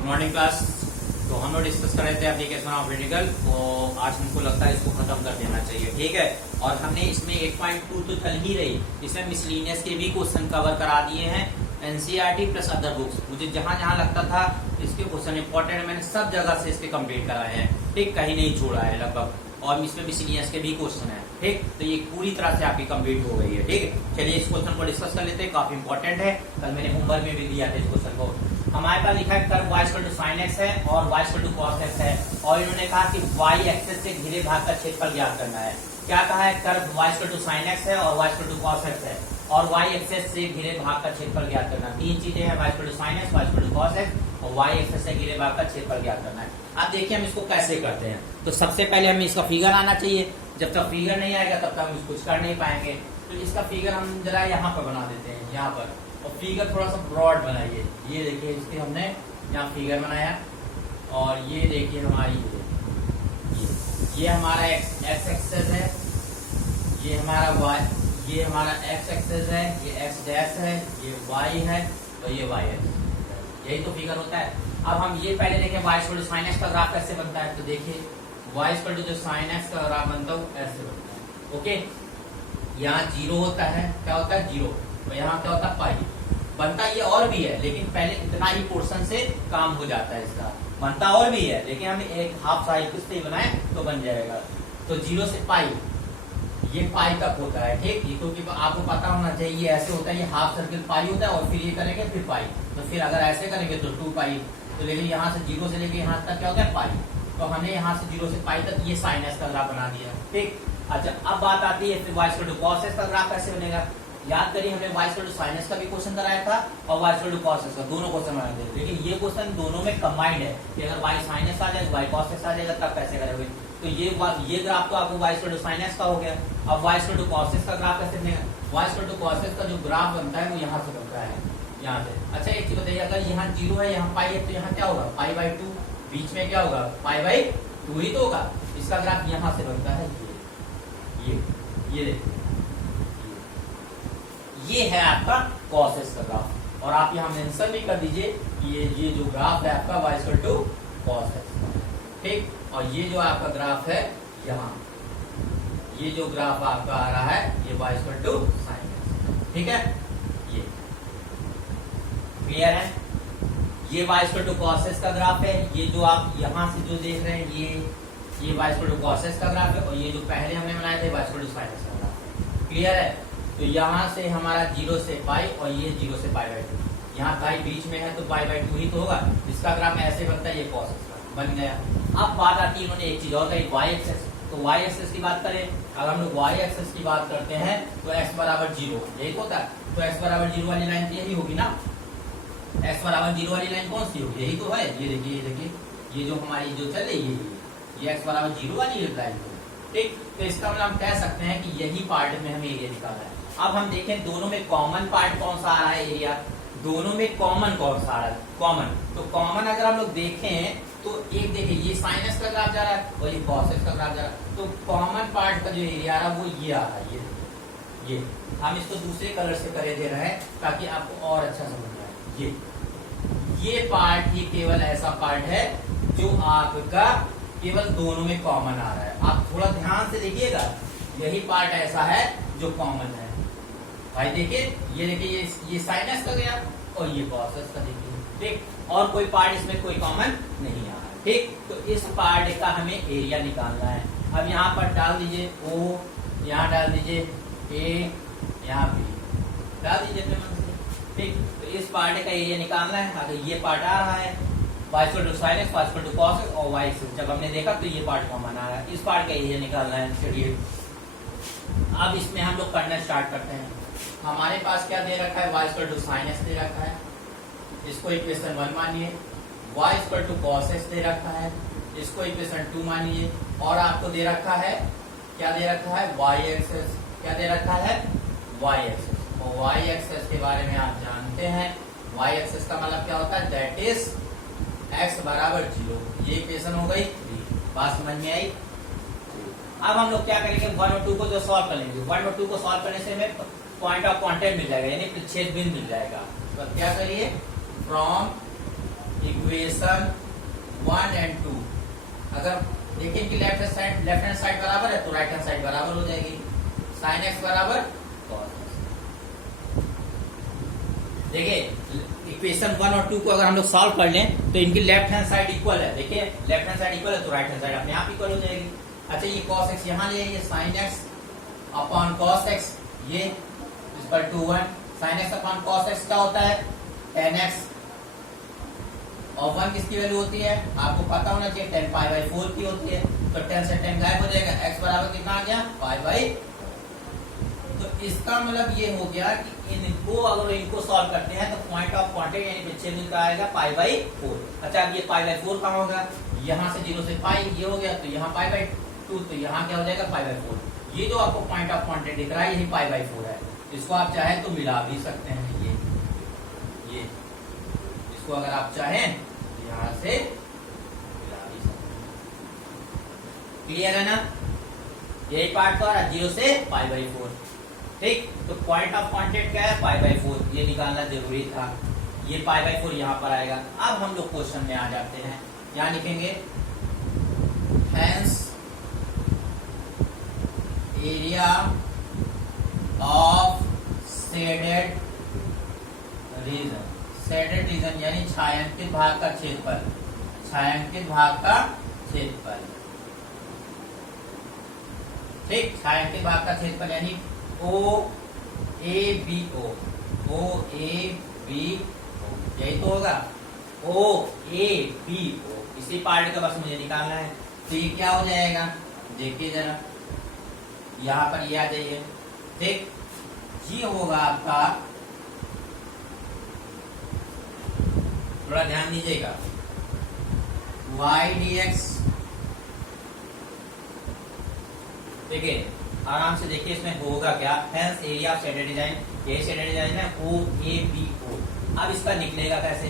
Good morning class. तो हम लोग डिस्कस कर रहे थे एप्लीकेशन ऑफ रेडिकल, तो आज हमको लगता है इसको खत्म कर देना चाहिए, ठीक है। और हमने इसमें 8.2 तो चल ही रही, इसमें मिसलिनियस के भी क्वेश्चन कवर करा दिए हैं, एनसीईआरटी प्लस अदर बुक्स। मुझे जहां जहां लगता था इसके क्वेश्चन इंपॉर्टेंट, मैंने सब जगह से इसके कंप्लीट कराए हैं, ठीक, कहीं नहीं छोड़ा है लगभग। और इसमें मिसलिनियस के भी क्वेश्चन है, ठीक। तो ये पूरी तरह से आपकी कंप्लीट हो गई है, ठीक। चलिए इस क्वेश्चन को डिस्कस कर लेते हैं, काफी इंपॉर्टेंट है, कल मैंने होमवर्क में भी दिया था इस क्वेश्चन को। हमारे पास लिखा है curve y equal to sin x है और y equal to cos x है, और इन्होंने कहा कि y एक्सिस से घिरे भाग का क्षेत्रफल ज्ञात करना है। क्या कहा है? Curve y equal to sin x है और y equal to cos x है, और y एक्सिस से घिरे भाग का क्षेत्रफल ज्ञात करना है। तीन चीजें हैं, y equal to sin x, y equal to cos x और y एक्सिस से घिरे भाग का क्षेत्रफल ज्ञात करना है। अब देखिए हम इसको कैसे करते हैं। तो सबसे पहले हमें इसका फिगर आना चाहिए, जब तक फिगर नहीं आएगा तब तक हम कुछ कर नहीं पाएंगे। तो इसका फिगर हम जरा यहाँ पर बना देते हैं, यहाँ पर, और फिगर थोड़ा सा ब्रॉड बनाइए। ये देखिए इसके हमने यहाँ फिगर बनाया, और ये देखिए हमारी ये हमारा x एक्सिस है, ये हमारा y, ये हमारा x एक्सिस है, ये x डैश है, ये y है और ये y है। यही तो फिगर होता है। अब हम ये पहले देखें y equal to sin x का ग्राफ कैसे बनता है। तो देखिए y इक्वल टू जो sin x का ग्राफ बनता है ऐसे बनता है, ओके। यहाँ 0 होता है, क्या होता है 0, और यहाँ क्या होता है पाई। बनता ये और भी है, लेकिन पहले इतना ही पोर्शन से काम हो जाता है इसका। बनता और भी है, लेकिन हम एक हाफ साइकिल से बनाए तो बन जाएगा। तो 0 से पाई, ये पाई तक होता है, ठीक। ये क्योंकि आपको पता होना चाहिए, ये ऐसे होता है, ये हाफ सर्किल पाई होता है, और फिर ये करेंगे फिर पाई। तो फिर अगर ऐसे करेंगे तो 2 पाई। तो लेकिन यहाँ से 0 से लेके यहाँ तक क्या होता है पाई। तो हमने यहाँ से 0 से पाई तक ये साइन एक्स का ग्राफ बना दिया, ठीक। अच्छा, अब बात आती है फिर y equal to cos x का ग्राफ कैसे बनेगा। याद करिए हमने y equal to sin x का भी क्वेश्चन कराया था और y equal to cos x का, दोनों क्वेश्चन बनाए थे। लेकिन ये क्वेश्चन दोनों में कंबाइंड है कि अगर y sin x आ जाएगा, y cos x आ जाएगा, तब कैसे करोगे। तो ये ग्राफ तो आपको y equal to sin x का हो गया। अब y equal to cos x का ग्राफ कैसे बनेगा। y equal to cos x का जो ग्राफ बनता है वो यहाँ से बनता है, यहाँ से। अच्छा एक चीज बताइए, अगर यहाँ 0 है, यहाँ पाई है, तो यहाँ क्या होगा पाई/2, बीच में क्या होगा पाई/2 ही तो होगा। इसका ग्राफ यहाँ से बनता है, ये देखिए, ये है आपका cos x का ग्राफ। और आप यहाँ मेंशन भी कर दीजिए ये जो ग्राफ है आपका y equal to cos x, ठीक। और ये जो आपका ग्राफ है यहाँ, ये जो ग्राफ आपका आ रहा है ये y equal to sin x, ठीक है। ये क्लियर है। ये y equal to cos x का ग्राफ है। ये जो आप यहाँ से जो देख रहे हैं ये y equal to cos x का ग्राफ है, और ये जो पहले हमने बनाए थे y equal to sin x का ग्राफ है। क्लियर है। तो यहाँ से हमारा 0 से पाई, और ये 0 से पाई/2, यहाँ पाई बीच में है तो पाई/2 ही तो होगा। इसका ग्राफ ऐसे बनता है, ये cos x का बन गया। अब बात आती है, इन्होंने एक चीज और कही y एक्सिस। तो y एक्सिस की बात करें, अगर हम लोग y एक्सिस की बात करते हैं तो x बराबर 0 यही होता है। तो x बराबर 0 वाली लाइन यही होगी ना। x बराबर 0 वाली लाइन कौन सी होगी, यही तो है। ये देखिए ये जो हमारी जो चल रही है ये x बराबर 0 वाली लाइन, ठीक। तो इसका मतलब हम कह सकते हैं कि यही पार्ट में हमें एरिया निकालना है। अब हम देखें दोनों में कॉमन पार्ट कौन सा आ रहा है, एरिया। दोनों में कॉमन कौन सा आ रहा है, कॉमन। तो कॉमन अगर हम लोग देखें तो एक देखिए ये sin x का ग्राफ जा रहा है और ये cos x का ग्राफ जा रहा है। तो कॉमन पार्ट का जो एरिया आ रहा है वो ये आ रहा है, ये हम इसको दूसरे कलर से करे दे रहे हैं ताकि आपको और अच्छा समझ आए। ये पार्ट ही केवल ऐसा पार्ट है जो आपका केवल दोनों में कॉमन आ रहा है। आप थोड़ा ध्यान से देखिएगा, यही पार्ट ऐसा है जो कॉमन है भाई। देखिए ये sin x का गया और ये cos x का, देखिए, ठीक। और कोई पार्ट इसमें कोई कॉमन नहीं आ रहा है, ठीक। तो इस पार्ट का हमें एरिया निकालना है। अब यहाँ पर डाल दीजिए O, यहाँ डाल दीजिए A, यहाँ B डाल दीजिए अपने मन से, ठीक। तो इस पार्ट का एरिया निकालना है। अगर ये पार्ट आ रहा है y equal to sin x, y equal to cos x, और y एक्सिस जब हमने देखा तो ये पार्ट कॉमन आ रहा है, इस पार्ट का एरिया निकालना है। चलिए अब इसमें हम लोग करना स्टार्ट करते हैं। हमारे पास क्या दे रखा है, y equal to sin x दे रखा है, इसको इक्वेशन 1 मानिए। y equal to cos x दे रखा है, इसको इक्वेशन 2 मानिए। और आपको दे रखा है, क्या दे रखा है, y एक्सिस। क्या दे रखा है, y एक्सिस। और y एक्सिस के बारे में आप जानते हैं, y एक्सिस का मतलब क्या होता है, दैट इज x बराबर 0। ये इक्वेशन हो गई 3। बात समझ में आई। अब हम लोग क्या करेंगे, 1 और 2 को जो सॉल्व करेंगे, 1 और 2 को सॉल्व करने से हमें पॉइंट ऑफ कांटेक्ट मिल जाएगा, यानी छेद बिंदु मिल जाएगा। तो क्या करिए, फ्रॉम इक्वेशन 1 और 2, अगर देखिए कि लेफ्ट हैंड साइड बराबर है तो राइट हैंड साइड बराबर हो जाएगी। साइन एक्स बराबर कॉस एक्स। देखिए इक्वेशन 1 और 2 को अगर हम लोग सॉल्व कर लें तो इनकी लेफ्ट हैंड साइड इक्वल है। देखिए लेफ्ट हैंड साइड इक्वल है तो राइट हैंड साइड अपने आप इक्वल हो जाएगी। अच्छा ये cos x यहाँ ले आइए, sine x upon cos x, ये equal to 1। Sine x upon cos x क्या होता है, tan x, और 1 किसकी वैल्यू होती है आपको पता होना चाहिए, tan पाई बाई 4 की होती है। तो tan से tan गायब हो जाएगा, x बराबर कितना आ गया, पाई बाई। तो इसका मतलब ये हो गया कि इनको अगर इनको सॉल्व करते हैं तो पॉइंट ऑफ कांटेक्ट यानी पिछले बिंदु का आएगा पाई बाई 4। अच्छा अब ये पाई बाई 4 कहाँ होगा, यहाँ से 0 से पाई ये हो गया, तो यहाँ पाई बाई 2, तो यहाँ क्या हो जाएगा पाई बाई 4। ये जो आपको पॉइंट ऑफ कांटेक्ट दिख रहा है यही पाई बाई 4 है। इसको आप चाहे तो मिला भी सकते हैं, ये इसको अगर आप चाहें यहाँ से मिला भी सकते हैं। क्लियर है ना, यही पार्ट तो आ रहा है 0 से पाई बाई 4। ठीक, तो पॉइंट ऑफ कांटेक्ट क्या है, पाई बाई 4, ये निकालना जरूरी था। ये पाई बाई 4 यहाँ पर आएगा। अब हम लोग क्वेश्चन में आ जाते हैं, यहाँ लिखेंगे hence area of shaded region. Shaded region यानी छायांकित भाग का क्षेत्रफल, छायांकित भाग का क्षेत्रफल। ठीक, छायांकित भाग का क्षेत्रफल यानी ओ A B O, O A B ओ, यही तो होगा, ओ ए बी ओ। इसी पार्ट का बस मुझे निकालना है। तो ये क्या हो जाएगा, देखिए जरा यहां पर ये आ जाइए। ठीक, ये होगा आपका, थोड़ा ध्यान दीजिएगा, वाई डी एक्स। देखिए आराम से देखिए इसमें होगा क्या, hence area of shaded design, ये शेडेड डिजाइन है ओ ए बी ओ। अब इसका निकलेगा कैसे,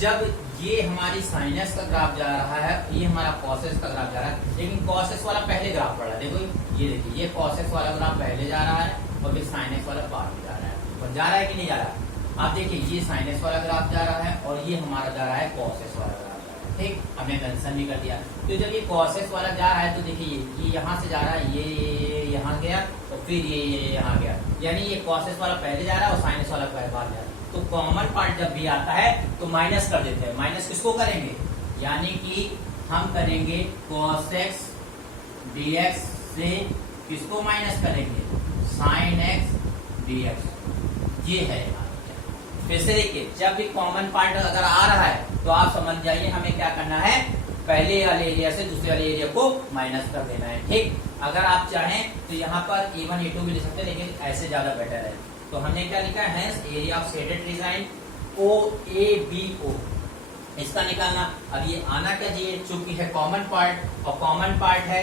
जब ये हमारी साइनस का ग्राफ जा रहा है, ये हमारा कॉसेस का ग्राफ जा रहा है, लेकिन कॉसेस वाला पहले ग्राफ पड़ रहा है। देखो ये देखिए, ये कॉसेस वाला ग्राफ पहले जा रहा है और फिर साइनस वाला बाद में जा रहा है। और जा रहा है कि नहीं जा रहा है, आप देखिए ये साइनस वाला ग्राफ जा रहा है और ये हमारा जा रहा है कॉसेस वाला ग्राफ। ठीक, हमने कंसन भी कर दिया। तो जब ये कॉसेस वाला जा रहा है तो देखिए ये यहाँ से जा रहा है, ये यहाँ गया और फिर ये यहाँ गया, यानी ये कॉसेस वाला पहले जा रहा है और साइनस वाला पहले बाद जा रहा है। तो कॉमन पार्ट जब भी आता है तो माइनस कर देते हैं। माइनस किसको करेंगे, यानी कि हम करेंगे cos x dx से किसको माइनस करेंगे, sin x dx। ये है फिर से देखिए, जब भी कॉमन पार्ट अगर आ रहा है तो आप समझ जाइए हमें क्या करना है, पहले वाले एरिया से दूसरे वाले एरिया को माइनस कर देना है। ठीक, अगर आप चाहें तो यहाँ पर A1 A2 भी ले सकते हैं, लेकिन ऐसे ज्यादा बेटर है। तो हमने क्या लिखा है, hence area of shaded design O A B O, इसका निकालना। अब ये आना क्या चाहिए, चूंकि है कॉमन पार्ट और कॉमन पार्ट है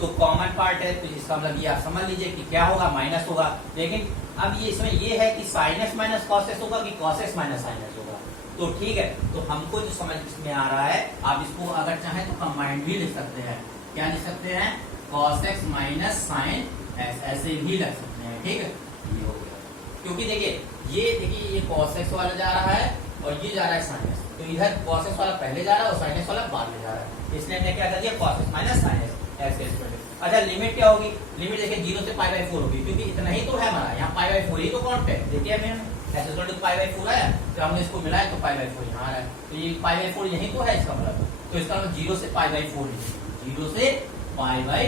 तो कॉमन पार्ट है, तो इसका मतलब ये आप समझ लीजिए कि क्या होगा, माइनस होगा। लेकिन अब ये इसमें ये है कि साइनस माइनस कॉसेस होगा कि कॉसेस माइनस साइनस होगा। तो ठीक है, तो हमको जो समझ में आ रहा है, आप इसको अगर चाहें तो कंबाइंड भी लिख सकते हैं। क्या लिख सकते हैं, cos x minus sine x, ऐसे भी लिख सकते हैं। ठीक है, ये हो गया। क्योंकि देखिए ये cos x वाला जा रहा है और ये जा रहा है sin x, तो इधर cos x वाला पहले जा रहा है और sin x वाला बाद में जा रहा है, इसलिए हमने क्या कर दिया, cos x minus sin x x। अच्छा लिमिट क्या होगी, लिमिट देखिए 0 से पाई बाई 4 होगी, क्योंकि इतना ही तो है हमारा, यहाँ पाई बाई 4 ही तो कांस्टेंट। देखिए हमें ऐसे तो पाई बाई 4 आया, तो हमने इसको मिलाया तो पाई बाई 4 यहाँ आ रहा है, तो ये पाई बाई 4 यही तो है इसका मतलब। तो इसका मतलब 0 से पाई बाई 4, 0 से पाई बाई,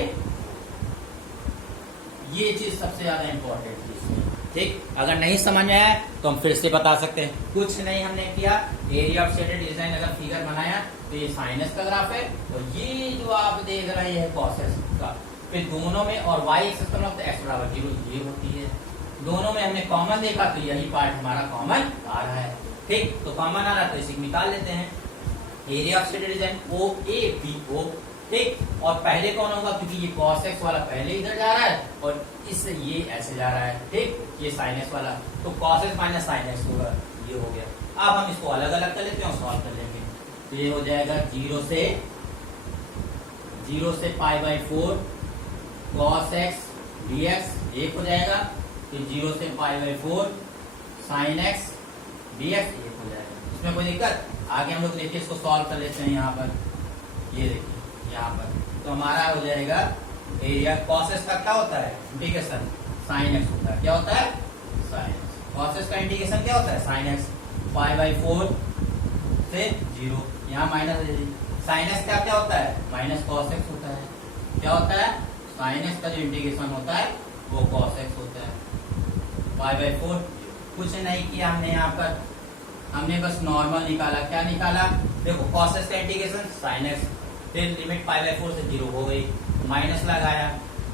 ये चीज सबसे ज्यादा इंपॉर्टेंट है। ठीक, अगर नहीं समझ में आया तो हम फिर से बता सकते हैं। कुछ नहीं हमने किया, एरिया ऑफ शेडेड डिजाइन अगर फिगर बनाया तो ये साइनस का ग्राफ है और ये जो आप देख रहे हैं कॉसेस का, फिर दोनों में और y एक्सिस का मतलब x बराबर 0 ये होती है। दोनों में हमने कॉमन देखा तो यही पार्ट हमारा कॉमन आ रहा है। ठीक, तो कॉमन आ रहा है तो इसे निकाल लेते हैं, area of shaded design O A B O. ठीक, और पहले कौन होगा, क्योंकि ये cos x वाला पहले इधर जा रहा है और इससे ये ऐसे जा रहा है। ठीक, ये sin x वाला, तो cos x minus sin x होगा, ये हो गया। अब हम इसको अलग अलग कर लेते हैं और सॉल्व कर लेंगे। तो ये हो जाएगा 0 से पाई बाई 4 cos x dx, एक हो जाएगा। फिर 0 से पाई बाई 4 sin x dx, एक हो जाएगा। इसमें कोई दिक्कत आगे हम लोग देखिए इसको सॉल्व कर लेते हैं यहाँ पर। ये देखिए यहाँ पर तो हमारा हो जाएगा एरिया कॉस एक्स का क्या होता है इंटीग्रेशन साइन एक्स होता है। क्या होता है साइन एक्स। कॉस एक्स का इंटीग्रेशन क्या होता है साइन एक्स पाई बाई 4 से 0। यहाँ माइनस साइन एक्स का क्या होता है माइनस कॉस एक्स होता है। क्या होता है साइन एक्स का जो इंटीग्रेशन होता है वो कॉस एक्स होता है पाई बाई 4। कुछ नहीं किया हमने यहाँ पर, हमने बस नॉर्मल निकाला। क्या निकाला देखो कॉस एक्स का इंटीग्रेशन साइन एक्स, फिर लिमिट पाई बाई 4 से 0 हो गई, माइनस लगाया।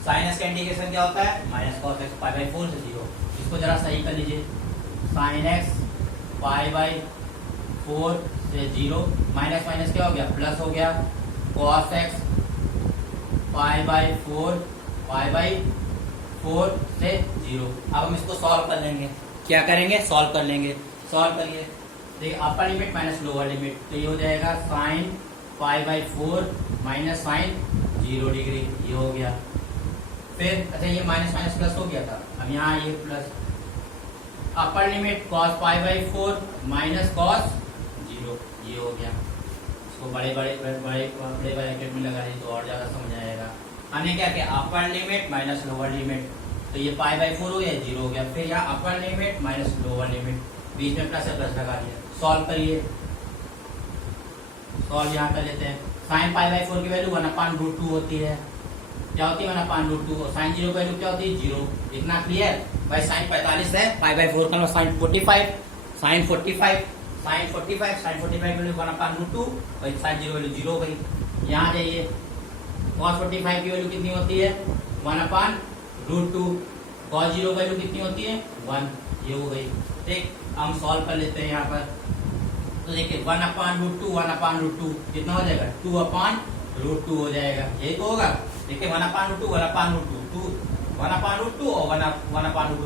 साइन एक्स का इंटीग्रेशन क्या होता है minus cos x pi by 4 से 0। इसको जरा सही कर लीजिए। साइन एक्स पाई बाई 4 से 0 माइनस माइनस क्या हो गया प्लस हो गया। कॉस एक्स पाई बाई 4 से 0। अब हम इसको सॉल्व कर लेंगे। क्या करेंगे सॉल्व कर लेंगे। सॉल्व करिए देखिए upper limit minus lower limit तो ये हो जाएगा sine pi by 4 minus sine 0 degree. ये हो गया। फिर अच्छा ये माइनस माइनस प्लस हो गया था, अब यहाँ ये plus. Upper limit cos pi by 4 minus cos 0 ये हो गया। इसको बड़े ब्रैकेट में लगा दी तो और ज्यादा समझ आएगा। हमने क्या किया upper limit minus lower limit तो ये पाई बाई 4 हो गया 0 हो गया। फिर यहाँ upper limit minus lower limit बीच में प्लस से प्लस लगा दिया। सॉल्व करिए। सॉल्व यहाँ कर लेते हैं। साइन पाई बाई 4 की वैल्यू 1/√2 होती है। क्या होती है 1/√2 और साइन 0 की वैल्यू क्या होती है 0। इतना क्लियर भाई। साइन 45 है पाई बाई 4 का sine 45 sine 45 sine 45 sine 45 value 1/√2 और साइन 0 वैल्यू 0 हो गई। यहाँ जाइए cos 45 की वैल्यू कितनी होती है 1/√2। cos 0 वैल्यू कितनी होती है 1। ये हो गई। ठीक हम सॉल्व कर लेते हैं यहाँ पर। तो देखिए 1/√2 कितना हो जाएगा 2/√2 हो जाएगा। यही तो होगा। देखिए 1/√2 और 1/√2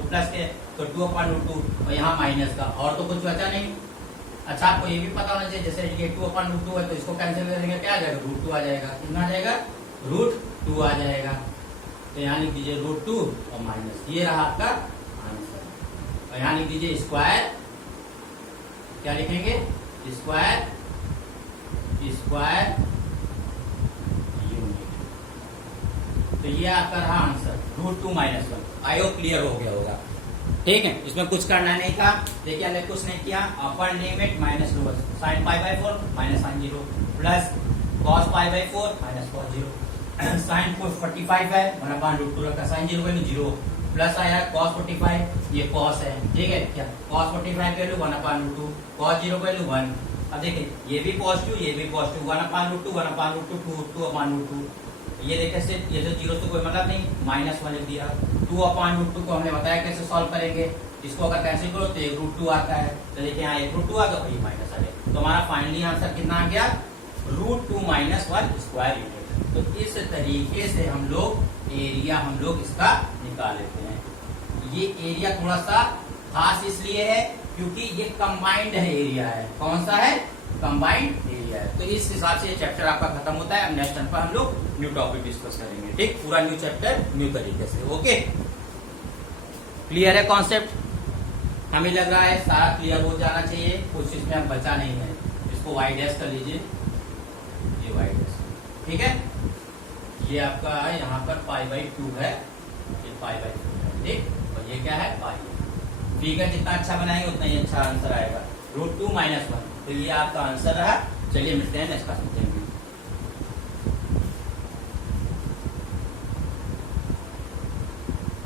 प्लस के तो 2/√2 और यहाँ माइनस का और तो कुछ बचा नहीं। अच्छा आपको ये भी पता होना चाहिए जैसे ये 2/√2 है तो इसको कैंसिल करेंगे क्या आ जाएगा √2 आ जाएगा। कितना आ जाएगा √2 आ जाएगा। तो यहाँ लिख दीजिए √2 और माइनस। ये रहा आपका आंसर। और यहाँ लिख दीजिए स्क्वायर। क्या लिखेंगे स्क्वायर यूनिट। तो ये आपका रहा आंसर √2 - 1। आई होप क्लियर हो गया होगा। ठीक है इसमें कुछ करना नहीं था। देखिए हमने कुछ नहीं किया। Upper limit minus lower sine pi by 4 minus sine 0 plus cos pi by 4 minus cos 0। Sine 45 है 1/√2 रखा साइन 0 वैल्यू 0 प्लस आया कॉस 45 ये कॉस है। ठीक है क्या कॉस 45 वैल्यू 1/√2 कॉस 0 वैल्यू 1। अब देखिए ये भी पॉजिटिव ये भी पॉजिटिव 1/√2 2/√2 ये देखिए ये जो 0 से कोई मतलब नहीं -1 लिख दिया। 2/√2 को हमने बताया कैसे सॉल्व करेंगे। इसको अगर कैंसिल करो तो 1√2 आता है। तो देखिए यहाँ 1√2 आ गया और ये माइनस आ गया। तो हमारा फाइनली आंसर कितना आ गया √2 - 1 स्क्वायर यूनिट। तो इस तरीके से हम लोग एरिया हम लोग इसका निकाल लेते हैं। ये एरिया थोड़ा सा खास इसलिए है क्योंकि ये कंबाइंड है एरिया है। कौन सा है कंबाइंड एरिया है। तो इस हिसाब से ये चैप्टर आपका खत्म होता है। अब नेक्स्ट टाइम पर हम लोग न्यू टॉपिक डिस्कस करेंगे। ठीक पूरा न्यू चैप्टर न्यू तरीके से। ओके क्लियर है कॉन्सेप्ट। हमें लग रहा है सारा क्लियर हो जाना चाहिए। कुछ इसमें अब बचा नहीं है। इसको वाई डैश कर लीजिए। ये वाई डैश ठीक है। ये आपका है यहाँ पर π/2 है। ये π/2 है। ठीक और ये क्या है पाई। ठीक है जितना अच्छा बनाएंगे उतना ही अच्छा आंसर आएगा √2 - 1। तो ये आपका आंसर रहा। चलिए मिलते हैं नेक्स्ट क्लास में।